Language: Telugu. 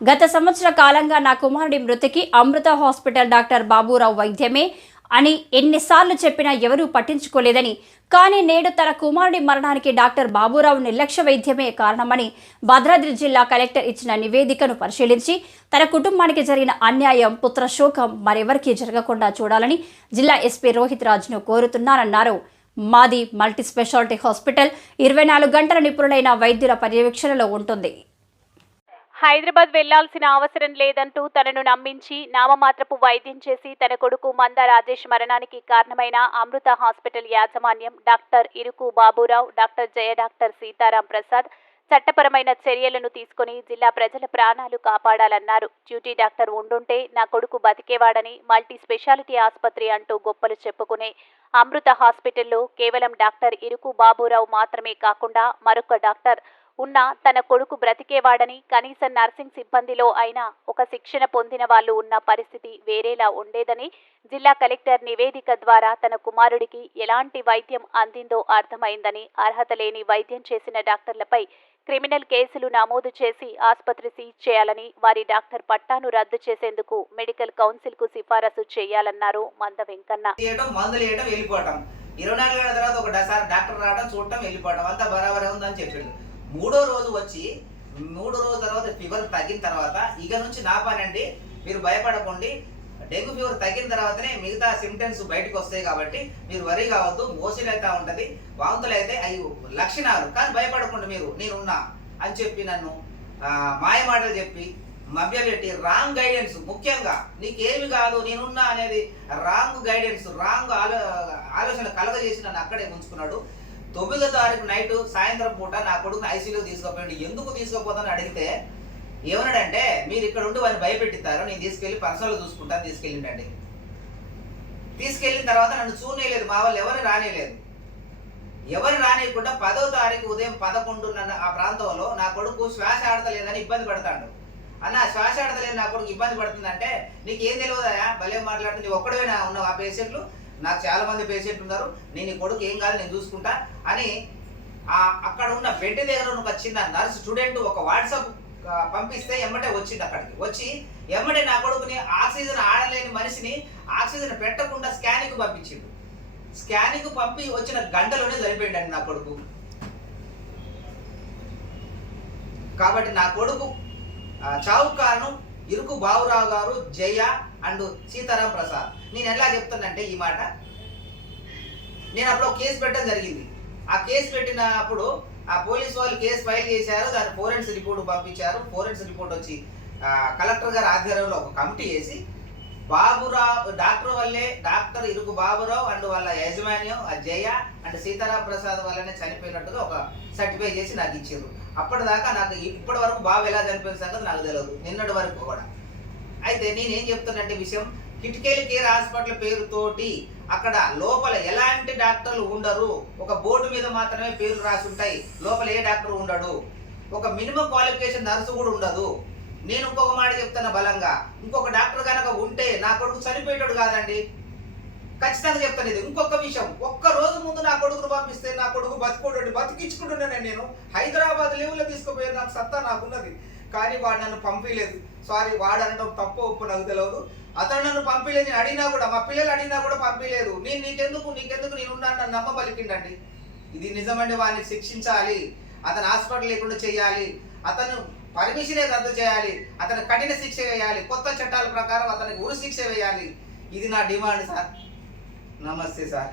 గత సంవత్సర కాలంగా నా కుమారుడి మృతికి అమృత హాస్పిటల్ డాక్టర్ బాబురావు వైద్యమే అని ఎన్నిసార్లు చెప్పినా ఎవరూ పట్టించుకోలేదని. కానీ నేడు తన కుమారుడి మరణానికి డాక్టర్ బాబురావు నిర్లక్ష్య వైద్యమే కారణమని భద్రాద్రి జిల్లా కలెక్టర్ ఇచ్చిన నివేదికను పరిశీలించి తన కుటుంబానికి జరిగిన అన్యాయం పుత్రశోకం మరెవరికీ జరగకుండా చూడాలని జిల్లా ఎస్పీ రోహిత్ రాజ్ను కోరుతున్నారన్నారు. మాది మల్టీ స్పెషాలిటీ హాస్పిటల్. ఇరవై నాలుగు గంటల నిపుణులైన వైద్యుల పర్యవేక్షణలో ఉంటుంది. హైదరాబాద్ వెళ్ళాల్సిన అవసరం లేదంటూ తనను నమ్మించి నామమాత్రపు వైద్యం చేసి తన కొడుకు మంద రాజేష్ మరణానికి కారణమైన అమృత హాస్పిటల్ యాజమాన్యం doctor Iruku Baburao doctor Jaya doctor Sitaram Prasad చట్టపరమైన చర్యలను తీసుకుని జిల్లా ప్రజల ప్రాణాలు కాపాడాలన్నారు. డ్యూటీ డాక్టర్ ఉండుంటే నా కొడుకు బతికేవాడని మల్టీ స్పెషాలిటీ ఆసుపత్రి అంటూ గొప్పలు చెప్పుకునే అమృత హాస్పిటల్లో కేవలం డాక్టర్ ఇరుకు బాబురావు మాత్రమే కాకుండా మరొక డాక్టర్ ఉన్న తన కొడుకు బ్రతికేవాడని కనీసం నర్సింగ్ సిబ్బందిలో అయినా ఒక శిక్షణ పొందిన వాళ్ళు ఉన్న పరిస్థితి వేరేలా ఉండేదని జిల్లా కలెక్టర్ నివేదిక ద్వారా తన కుమారుడికి ఎలాంటి వైద్యం అందిందో అర్థమైందని అర్హత లేని వైద్యం చేసిన డాక్టర్లపై క్రిమినల్ కేసులు నమోదు చేసి ఆసుపత్రి సీజ్ చేయాలని వారి డాక్టర్ పట్టాను రద్దు చేసేందుకు మెడికల్ కౌన్సిల్కు సిఫారసు చేయాలన్నారు మంద వెంకన్న. ఇరవై నాలుగు గంటల తర్వాత ఒక డాక్టర్ రావడం చూడటం వెళ్ళిపోవడం అంతా బరాబరే ఉందని చెప్పాడు. మూడో రోజు వచ్చి మూడో రోజు తర్వాత ఫీవర్ తగ్గిన తర్వాత ఇక నుంచి నా పని అండి మీరు భయపడకండి. డెంగ్యూ ఫీవర్ తగ్గిన తర్వాతనే మిగతా సిమ్టమ్స్ బయటకు వస్తాయి కాబట్టి మీరు వరి కావద్దు మోషన్ అయితే ఉంటుంది. వాంతులు అయితే అవి లక్షణాలు. కానీ భయపడకుండా మీరు నేనున్నా అని చెప్పి నన్ను మాయమాటలు మాయ మాటలు చెప్పి మభ్యపెట్టి రాంగ్ గైడెన్స్ ముఖ్యంగా నీకేమి కాదు నేనున్నా అనేది రాంగ్ గైడెన్స్ రాంగ్ ఆలో ఆలోచన కలగజేసి నన్ను అక్కడే ఉంచుకున్నాడు తొమ్మిదో తారీఖు నైట్ సాయంత్రం పూట నా కొడుకుని ఐసీలో తీసుకుపోయింది ఎందుకు తీసుకుపోతానని అడిగితే ఏమన్నాడంటే మీరు ఇక్కడ ఉండి వారిని భయపెట్టిస్తారు. నేను తీసుకెళ్ళి పర్సనల్ చూసుకుంటాను. తీసుకెళ్ళిండండి. తీసుకెళ్ళిన తర్వాత నన్ను చూడలేదు మా వాళ్ళు ఎవరు రానేలేదు. ఎవరు రానియకుండా పదో తారీఖు ఉదయం పదకొండున్న ఆ ప్రాంతంలో నా కొడుకు శ్వాస ఆడతలేదని ఇబ్బంది పడతాడు. అన్న శ్వాస ఆడతలేదు నా కొడుకు ఇబ్బంది పడుతుందంటే నీకు ఏం తెలియదా భలే మాట్లాడుతుంది ఒక్కడవేనా ఉన్నావు? ఆ పేషెంట్లు నాకు చాలా మంది పేషెంట్ ఉన్నారు. నేను ఈ కొడుకు ఏం కాదు నేను చూసుకుంటా అని ఆ అక్కడ ఉన్న బెడ్ దగ్గర ఒక చిన్న నర్స్ స్టూడెంట్ ఒక వాట్సాప్ పంపిస్తే ఎమ్మటే వచ్చింది అక్కడికి. వచ్చి ఎమ్మటే నా కొడుకుని ఆక్సిజన్ ఆడలేని మనిషిని ఆక్సిజన్ పెట్టకుండా స్కానింగ్ పంపించిండు. స్కానింగ్ పంపి వచ్చిన గంటలోనే చనిపోయిండండి నా కొడుకు. కాబట్టి నా కొడుకు చావు కారణం ఇరుకు బాబురావు గారు జయ అండ్ సీతారాం ప్రసాద్. నేను ఎలా చెప్తానంటే ఈ మాట. నేను అప్పుడు ఒక కేసు పెట్టడం జరిగింది. ఆ కేసు పెట్టినప్పుడు ఆ పోలీస్ వాళ్ళు కేసు ఫైల్ చేశారు దాని ఫోరెన్స్ రిపోర్ట్ పంపించారు. ఫోరెన్స్ రిపోర్ట్ వచ్చి కలెక్టర్ గారి ఆధ్వర్యంలో ఒక కమిటీ వేసి బాబురావు డాక్టర్ వల్లే డాక్టర్ ఇరుకు బాబురావు అండ్ వాళ్ళ యాజమాన్యం ఆ జయ అండ్ సీతారాం ప్రసాద్ వల్లనే చనిపోయినట్టుగా ఒక సర్టిఫై చేసి నాకు ఇచ్చారు. అప్పటిదాకా నాకు ఇప్పటి వరకు బాబు ఎలా చనిపోయిన సంగతి నాకు తెలియదు నిన్నటి వరకు కూడా. అయితే నేనేం చెప్తానంటే విషయం కిటికేలు కేర్ హాస్పిటల్ పేరుతోటి అక్కడ లోపల ఎలాంటి డాక్టర్లు ఉండరు. ఒక బోర్డు మీద మాత్రమే పేర్లు రాసి ఉంటాయి లోపల ఏ డాక్టర్ ఉండడు. ఒక మినిమం క్వాలిఫికేషన్ నర్సు కూడా ఉండదు. నేను ఇంకొక మాట చెప్తాను బలంగా. ఇంకొక డాక్టర్ కనుక ఉంటే నా కొడుకు చనిపోయేటాడు కాదండి. ఖచ్చితంగా చెప్తాను ఇది. ఇంకొక విషయం. ఒక్క రోజు ముందు నా కొడుకును పంపిస్తే నా కొడుకు బతికోడు బతికించుకుంటున్నాను నేను హైదరాబాద్ లెవెల్లో తీసుకుపోయారు నాకు సత్తా నాకున్నది. కానీ వాడు నన్ను పంపించలేదు సారీ వాడు అనడం తప్పు ఒప్పు నాకు తెలియదు అతను నన్ను పంపించలేదు నేను అడిగినా కూడా మా పిల్లలు అడిగినా కూడా పంపించలేదు నేను నీకెందుకు నీకెందుకు నేను ఉన్నాను నన్ను నమ్మ పలికిండండి ఇది నిజమండి వాడిని శిక్షించాలి. అతను హాస్పిటల్ లేకుండా చేయాలి. అతను పర్మిషనే రద్దు చేయాలి అతను కఠిన శిక్ష వేయాలి కొత్త చట్టాల ప్రకారం అతనికి ఉరి శిక్ష వేయాలి. ఇది నా డిమాండ్ సార్. నమస్తే సార్.